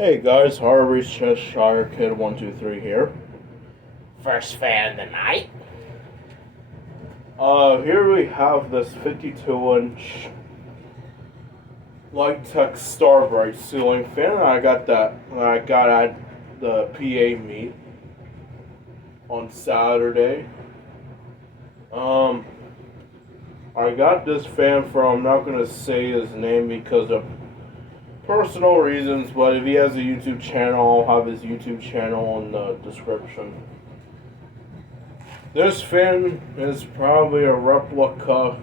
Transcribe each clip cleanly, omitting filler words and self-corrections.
Hey guys, Harvey Cheshire Kid 123 here. First fan of the night. Here we have this 52-inch litex starbright ceiling fan. I got at the PA meet on Saturday. I got this fan from, I'm not gonna say his name because of personal reasons, but if he has a YouTube channel, I'll have his YouTube channel in the description. This fan is probably a replica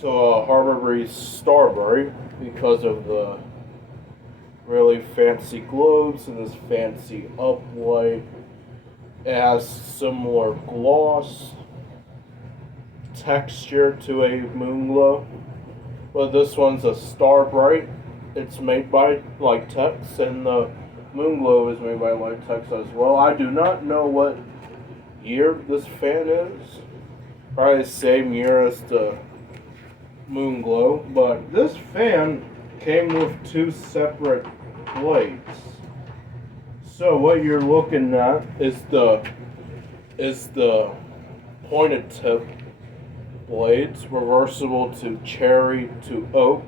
to a Harbor Breeze Starbright because of the really fancy globes and this fancy uplight. It has similar gloss texture to a Moonglow, but this one's a Starbright. It's made by Litex, and the Moonglow is made by Litex as well. I do not know what year this fan is. Probably the same year as the Moonglow, but this fan came with two separate blades. So what you're looking at is the pointed tip blades, reversible to cherry to oak.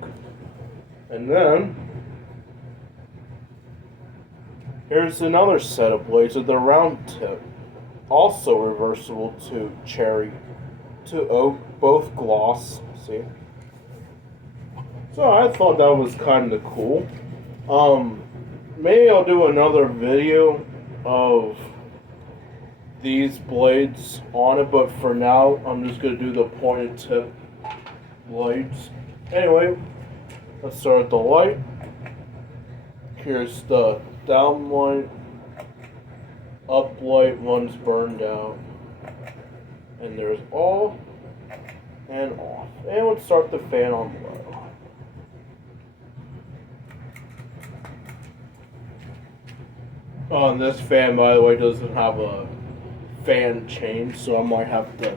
And then, here's another set of blades with the round tip, also reversible to cherry to oak, both gloss, see? So I thought that was kind of cool. Maybe I'll do another video of these blades on it, but for now, I'm just going to do the pointed tip blades. Anyway, let's start with the light. Here's the down light. Up light, one's burned out. And there's all and off. And let's start the fan on low. Oh, and this fan, by the way, doesn't have a fan change, so I might have to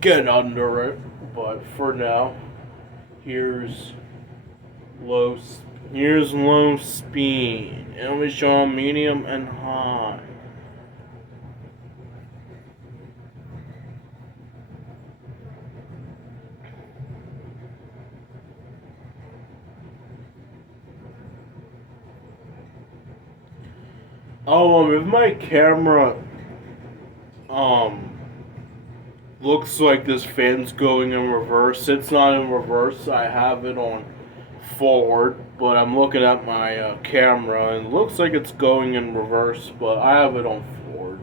get under it. But for now, here's low speed, and we show medium and high. If my camera looks like this fan's going in reverse, it's not in reverse. I have it on forward, but I'm looking at my camera and it looks like it's going in reverse, but I have it on forward.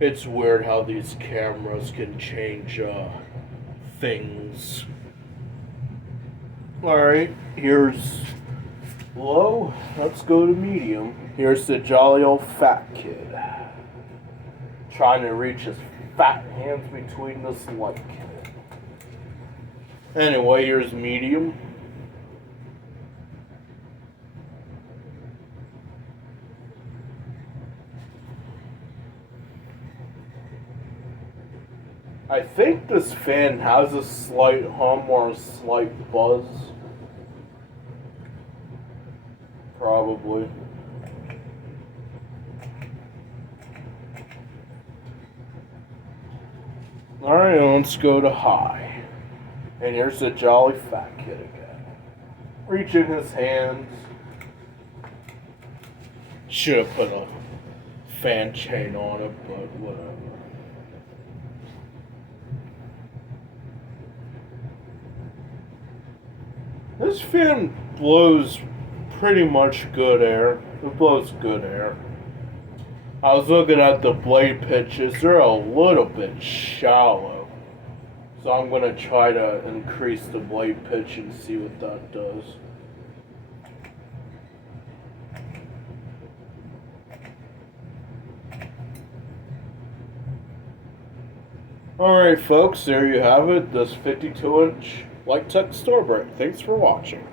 It's weird how these cameras can change things. Alright, here's low. Let's go to medium. Here's the jolly old fat kid trying to reach his fat hands between this light kid. Anyway, here's medium. I think this fan has a slight hum or a slight buzz. Probably. Alright, let's go to high. And here's the jolly fat kid again. Reaching his hands. Should have put a fan chain on it, but whatever. This fan blows pretty much good air. It blows good air. I was looking at the blade pitches. They're a little bit shallow. So I'm going to try to increase the blade pitch and see what that does. Alright folks, there you have it. This 52-inch Litex Starbright. Thanks for watching.